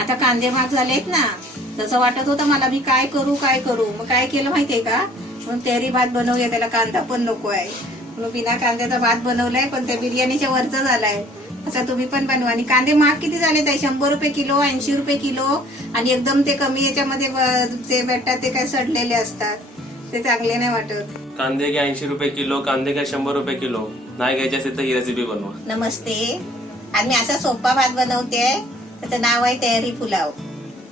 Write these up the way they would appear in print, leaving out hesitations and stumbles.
आता कांदे महाग झालेत ना, तसं वाटत होतं मला मी काय करू मग काय केलं माहितीये का, म्हणून तेहरी भात बनवूया, त्याला कांदा पण नको आहे म्हणून बिना कांद्याचा भात बनवलाय, पण त्या बिर्याणीच्या वरचा झालाय. असं तुम्ही पण बनवा. आणि कांदे महाग किती झाले ताई, 100 रुपये किलो, 80 रुपये किलो. आणि एकदम ते कमी याच्यामध्ये ते भेटतात ते काय सडलेले असतात, ते चांगले नाही वाटत. कांदे घ्या 80 रुपये किलो, कांदे घ्या 100 रुपये किलो. नाही घ्यायचे असेल तर ही रेसिपी बनवा. नमस्ते. आज मी असा सोपा भात बनवते, त्याचं नाव आहे तेहरी पुलाव.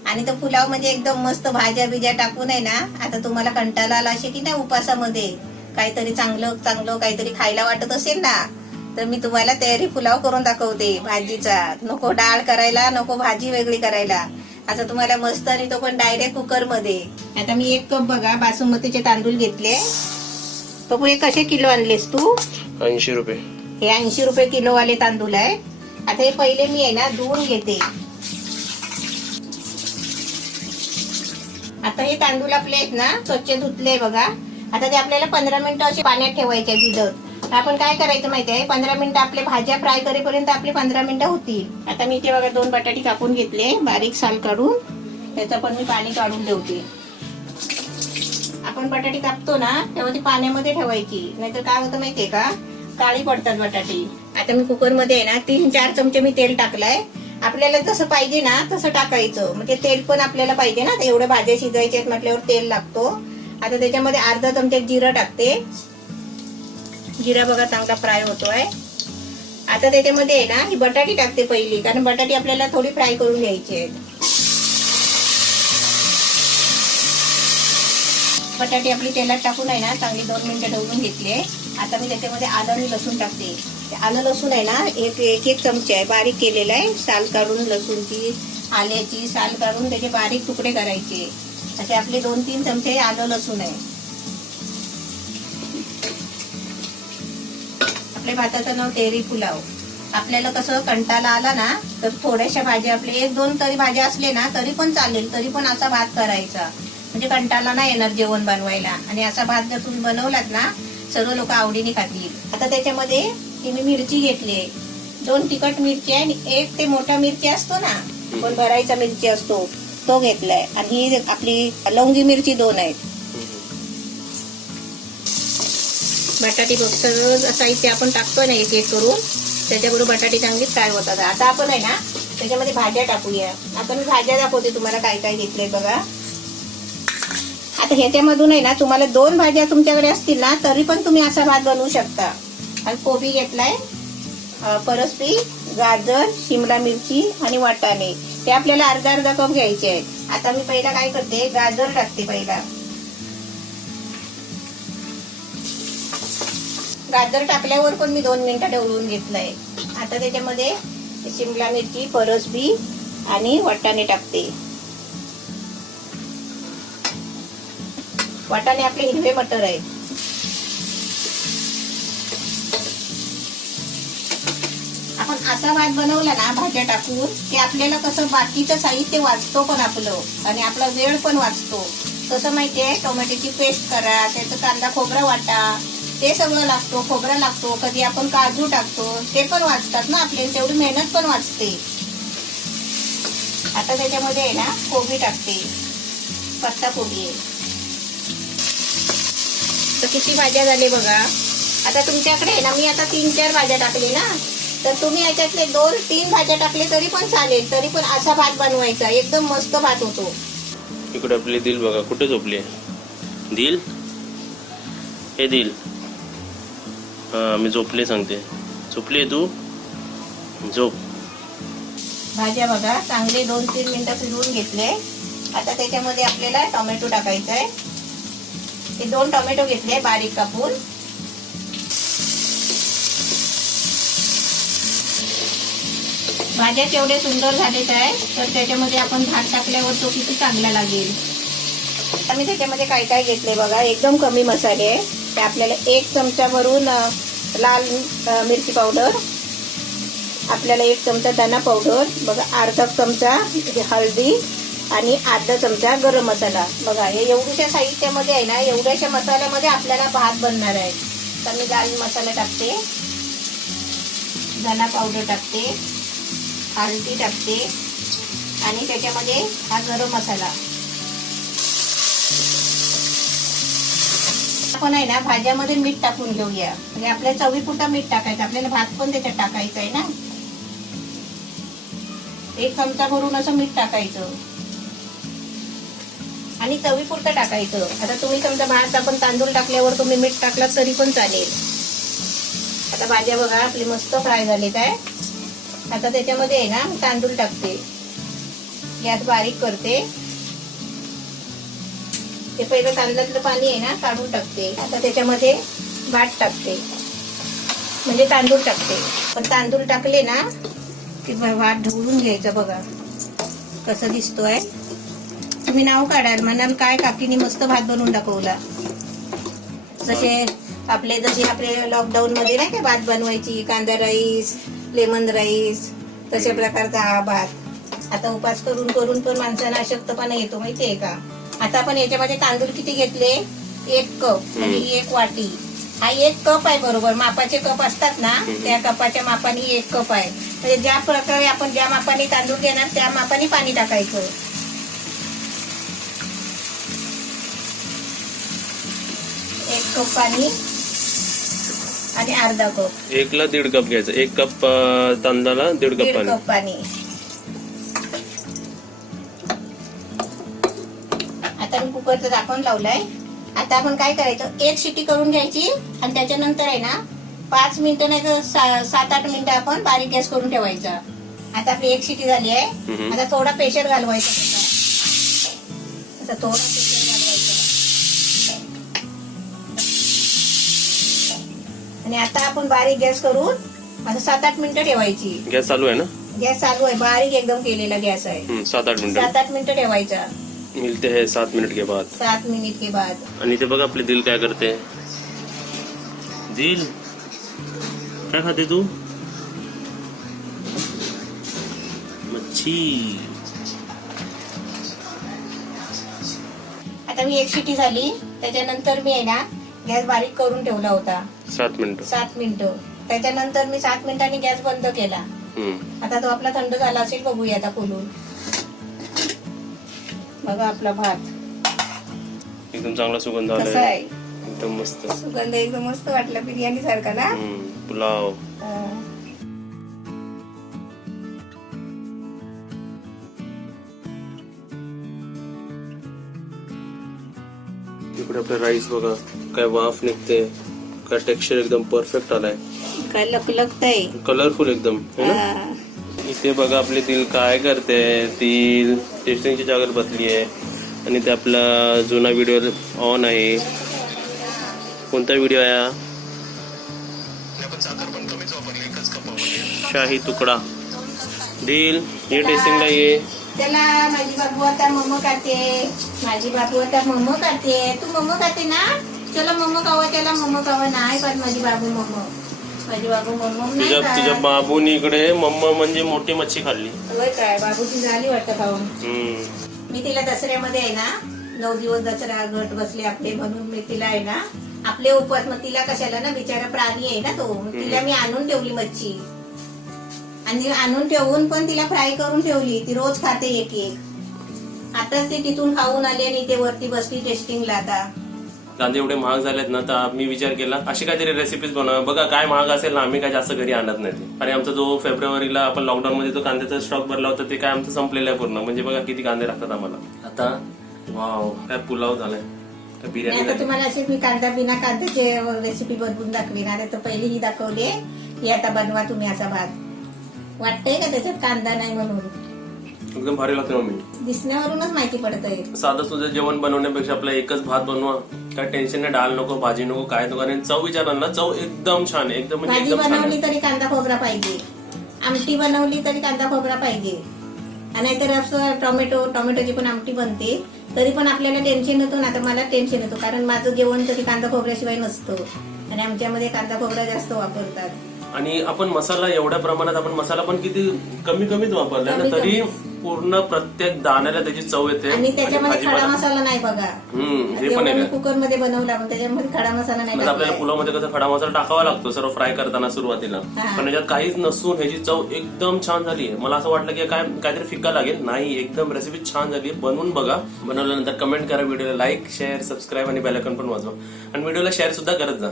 आणि तो पुलाव म्हणजे एकदम मस्त भाज्या बिज्या टाकून आहे ना. आता तुम्हाला कंटाळा आला असे की नाही उपासामध्ये काहीतरी चांगलं काहीतरी खायला वाटत असेल ना, तर मी तुम्हाला तेहरी पुलाव करून दाखवते भाजीचा. नको डाळ करायला, नको भाजी वेगळी करायला. आता तुम्हाला मस्त, आणि तो पण डायरेक्ट कुकर मध्ये. आता मी 1 कप बघा बासमतीचे तांदूळ घेतले. तो हे कसे किलो आणलेस तू? 80 रुपये. हे 80 रुपये किलो वाले तांदूळ आहे. आता हे पहिले मी आहे ना धुवून घेते. आता हे तांदूळ आपले आहेत ना स्वच्छ धुतले बघा. आता ते आपल्याला 15 मिनिटं असे पाण्यात ठेवायचे भिजत. आपण काय करायचं माहिती आहे, 15 मिनिटं आपले भाज्या फ्राय करेपर्यंत आपले 15 मिनिटं होतील. आता मी इथे बघा 2 बटाटे कापून घेतले बारीक साल काढून. त्याचं पण मी पाणी काढून ठेवते. आपण बटाटे कापतो ना तेव्हा ती पाण्यामध्ये ठेवायची, नाहीतर काय होतं माहितीये का, काळी पडतात बटाटे. आता मी कुकर मध्ये आहे ना 3-4 चमचे मी तेल टाकलंय. आपल्याला जसं पाहिजे ना तसं टाकायचं, म्हणजे तेल पण आपल्याला पाहिजे ना, एवढ्या भाज्या शिजायच्या म्हटल्यावर तेल लागतो. आता त्याच्यामध्ये अर्धा चमचा जिरं टाकते. जिरा बघा चांगला फ्राय होतोय. आता त्याच्यामध्ये आहे ना ही बटाटी टाकते पहिली, कारण बटाटी आपल्याला थोडी फ्राय करून घ्यायची आहे. बटाटी आपली तेलात टाकून आहे ना चांगली 2 मिनिटं ढवळून घेतली. आता मी त्याच्यामध्ये आलं आणि लसूण टाकते. आलं लसूण आहे ना एक चमचे आहे बारीक केलेला आहे. साल काढून लसूणची, आल्याची साल काढून त्याचे बारीक तुकडे करायचे. असे आपले 2-3 चमचे आलं लसूण आहे. आपल्या भाताचं नाव तेहरी पुलाव. आपल्याला कसं कंटाळा आला ना तर थोड्याशा भाज्या, आपले 1-2 तरी भाज्या असले ना तरी पण चालेल, तरी पण असा भात करायचा, म्हणजे कंटाळा नाही येणार जेवण बनवायला. आणि असा भात जर तुम्ही बनवलात ना सर्व लोक आवडीने खातील. आता त्याच्यामध्ये मी मिरची घेतली, 2 तिखट मिरची आहे, आणि 1 ते मोठा मिरची असतो ना, पण भरायचा मिरची असतो तो घेतलाय. आणि ही आपली लवंगी मिरची 2 आहेत. बटाटी सगळं साहित्य आपण टाकतोय ना एक करून, त्याच्याबरोबर बटाटी चांगली फ्राय होतात. आता आपण आहे ना त्याच्यामध्ये भाज्या टाकूया. आता मी भाज्या दाखवते तुम्हाला काय काय घेतले बघा. आता ह्याच्यामधून आहे ना तुम्हाला 2 भाज्या तुमच्याकडे असतील ना तरी पण तुम्ही असा भात बनवू शकता. आणि कोबी घेतलाय, परसबी, गाजर, शिमला मिरची आणि वाटाणे, ते आपल्याला अर्धा कप घ्यायचे आहेत. आता मी पहिला काय करते, गाजर टाकते पहिला. गाजर टाकल्यावर पण मी 2 मिनिटं ढवळून घेतलंय. आता त्याच्यामध्ये शिमला मिरची, परसबी आणि वाटाणे टाकते. वाटाणे आपले हिरवे मटर आहेत. आपण असा भात बनवला ना भाज्या टाकून, की आपल्याला कसं बाकीचं साहित्य वाचतो पण आपलं, आणि आपला वेळ पण वाचतो. कसं माहितीये, टोमॅटोची पेस्ट करा, त्याचं कांदा खोबरा वाटा, ते सगळं लागतो, खोबरा लागतो, कधी आपण काजू टाकतो, ते पण वाचतात ना आपले, तेवढी मेहनत पण वाचते. आता त्याच्यामध्ये आहे ना कोबी टाकते, पत्ता कोबी आहे. तर किती भाज्या झाले बघा. आता तुमच्याकडे आहे ना, मी आता 3-4 भाज्या टाकले ना, तर तुम्ही याच्यातले 2-3 भाज्या टाकले तरी पण चालेल, तरी पण असा भात बनवायचा, एकदम मस्त भात होतो. इकडे आपली दिल बघा कुठे झोपली आहे. दिल, हे दिल, हा मी झोपले सांगते. झोपली आहे तू, झोप. भाज्या बघा चांगले 2-3 मिनिटं फिरवून घेतले. आता त्याच्यामध्ये आपल्याला टोमॅटो टाकायचा आहे. हे 2 टोमॅटो घेतले बारीक कापून. भाज्या केवढे सुंदर झालेत आहे, तर त्याच्यामध्ये आपण भात टाकल्यावर तो किती चांगला लागेल. आता मी त्याच्यामध्ये काय काय घेतले बघा. एकदम कमी मसाले आहे. ते आपल्याला 1 चमचा भरून लाल मिरची पावडर, आपल्याला 1 चमचा धना पावडर बघा, अर्धा चमचा हळदी आणि अर्धा चमचा गरम मसाला. बघा हे एवढ्याशा साहित्यामध्ये आहे ना, एवढ्याशा मसाल्यामध्ये आपल्याला भात बनणार आहे. तर मी लाल मसाला टाकते, धना पावडर टाकते, हळदी टाकते आणि त्याच्यामध्ये हा गरम मसाला. आपण आहे ना भाज्यामध्ये मीठ टाकून घेऊया, म्हणजे आपल्या चवीपुरता मीठ टाकायचं. आपल्याला भात पण त्याच्यात टाकायचं आहे ना. 1 चमचा भरून असं मीठ टाकायचं आणि चवीपुरतं टाकायचं. आता तुम्ही समजा भात आपण तांदूळ टाकल्यावर तुम्ही मीठ टाकलात तरी पण चालेल. आता भाज्या बघा आपली मस्त फ्राय झाली काय. आता त्याच्यामध्ये आहे ना तांदूळ टाकते, गॅस बारीक करते. ते पहिलं तांदळातलं पाणी आहे ना काढून टाकते. आता त्याच्यामध्ये भात टाकते, म्हणजे तांदूळ टाकते. पण तांदूळ टाकले ना की भात ढवळून घ्यायचं. बघा कसं दिसतोय. तुम्ही नाव काढाल, म्हणाल काय काकीने मस्त भात बनवून दाखवला. जसे आपले लॉकडाऊन मध्ये नाही का भात बनवायची, कांदा राईस, लेमन राईस, तशा प्रकारचा हा भात. आता उपास करून करून पण माणसाला अशक्तपणा येतो माहितीये का. आता आपण याच्यामध्ये तांदूळ किती घेतले, 1 कप म्हणजे 1 वाटी. हा 1 कप आहे बरोबर. मापाचे कप असतात ना, त्या कपाच्या मापाने 1 कप आहे. म्हणजे ज्या प्रकारे आपण ज्या मापाने तांदूळ घेणार त्या मापाने पाणी टाकायचं. 1 कप पाणी आणि अर्धा कप. 1 ला 1.5 कप घ्यायचं. 1 कप तांदळाला 1.5 कप पाणी. आता मी कुकरचं झाकण लावलंय. आता आपण काय करायचं, 1 शिटी करून घ्यायची आणि त्याच्यानंतर आहे ना 5 मिनिटं नाही तर 7-8 मिनिटं आपण बारीक गॅस करून ठेवायचा. आता आपली 1 शिटी झाली आहे. आता थोडा प्रेशर घालवायचा त्याचा. आता थोडा प्रेशर घालवायचा आणि आता आपण बारीक गॅस करून आता 7-8 मिनिटं ठेवायची. गॅस चालू आहे ना. गॅस चालू आहे, बारीक एकदम केलेला गॅस आहे. 7-8 मिनिटं. 7-8 मिनिटं ठेवायचा. मिलते हैं 7 मिनट के बाद. 7 मिनिट के बाद. आणि ते बघा आपले दिल काय करते. दिल काय खाते तू. मच्छी. आता मी 1 शिटी झाली, त्याच्यानंतर मी आहे ना गॅस बारीक करून ठेवला होता 7 मिनिटं. 7 मिनिटं. त्याच्यानंतर मी 7 मिनिटांनी गॅस बंद केला. आता तो आपला थंड झाला असेल, बघूया आता खोलून. बघा आपला भात एकदम चांगला सुगंध कसा आलाय. आहे. एकदम मस्त सुगंध एकदम मस्त वाटला, बिर्याणी सारखा ना. पुलाव. इकडे आपला राईस बघा काय वाफ निघते, काय टेक्स्चर एकदम परफेक्ट आलाय. काय लकलकतंय, कलरफुल एकदम है ना. इथे बघा आपली दिल काय करते. दिल टेस्टिंगच्या जागेवर बसली आहे आणि ते आपला जुना व्हिडिओ ऑन आहे. कोणता व्हिडिओ आहे हा. शाही तुकडा. दिल ये टेस्टिंगला ये. त्याला माझी बाबू आता मम्म खाते. माझी बाबू आता मम्म खाते. तू मम्म खाते ना. चला मम्म खावा, त्याला मम्म खावा. नाही पण माझी बाबू मम्म, माझी बाबू मम्म नाही खात. तुझ्या बाबूनी इकडे मम्मा म्हणजे मोठी मच्छी खाल्ली. होय काय, बाबूची झाली वाटतं खाऊन. मी तिला दसऱ्यामध्ये आहे ना 9 दिवस दसरा घट बसले आपले म्हणून मी तिला आहे ना आपले उपवास, मग तिला कशाला ना, बिचारा प्राणी आहे ना तो, तिला मी आणून ठेवली मच्छी. आणि आणून ठेवून पण तिला फ्राय करून ठेवली. ती रोज खाते 1-1. आताच ती तिथून खाऊन आली आणि ते वरती बसली टेस्टिंगला. आता कांदे एवढे महाग झालेत ना, तर मी विचार केला अशी काहीतरी रेसिपीज बनवा. बघा काय महाग असेल ना, आम्ही काय जास्त घरी आणत नाही. आणि आमचा जो फेब्रुवारीला आपण लॉकडाऊन मध्ये जो कांद्याचा स्टॉक भरला होता, ते काय आमचं संपलेलं आहे पूर्ण. म्हणजे बघा किती कांदे लागतात आम्हाला. आता वाव काय पुलाव झालाय, काय बिर्याणी आता झाली. तुम्हाला अशी मी कांदा बिना कांद्याची रेसिपी बनवून दाखवीन. आता तर पहिली ही दाखवली आहे, ही आता बनवा तुम्ही असा भात. वाटतंय का त्याच्यात कांदा नाही म्हणून. एकदम भारी लागते मम्मी. दिसण्यावरूनच माहिती पडतंय. साधं तुझं जेवण बनवण्यापेक्षा आपला एकच भात बनवा. काय टेन्शन नाही, डाळ नको, भाजी नको, काय नको. आणि चव विचारणार ना, चव एकदम छान आहे. एकदम म्हणजे भाजी एकदम छान आहे. बनवली तरी कांदा खोबरा पाहिजे. आमटी बनवली तरी कांदा खोबरा पाहिजे. नाहीतर असं टोमॅटोची पण आमटी बनते तरी पण आपल्याला टेन्शन येतो ना. आता मला टेन्शन येतो, कारण माझं जेवण तरी कांदा खोबऱ्याशिवाय नसतं आणि आमच्यामध्ये कांदा खोबरा जास्त वापरतात. आणि आपण मसाला एवढ्या प्रमाणात आपण मसाला पण किती कमीच वापरला ना, तरी पूर्ण प्रत्येक दाण्याला त्याची चव येते. आणि त्याच्यामध्ये भाजीपाला- खडा मसाला नाही बघा. हे पण आहे. कुकर मध्ये बनवला पण त्याच्यामध्ये खडा मसाला नाही आपल्याला टाकलाय. पुलावमध्ये कसं खडा मसाला टाकावा लागतो सर्व फ्राय करताना सुरुवातीला, पण याच्यात काहीच नसून ह्याची चव एकदम छान झाली. मला असं वाटलं की काहीतरी फिक्का लागेल, नाही, एकदम रेसिपी छान झाली. बनवून बघा. बनवल्यानंतर कमेंट करा, व्हिडिओला लाईक, शेअर, सबस्क्राईब आणि बेल आयकॉन पण वाजवा आणि व्हिडिओला शेअर सुद्धा करत जा.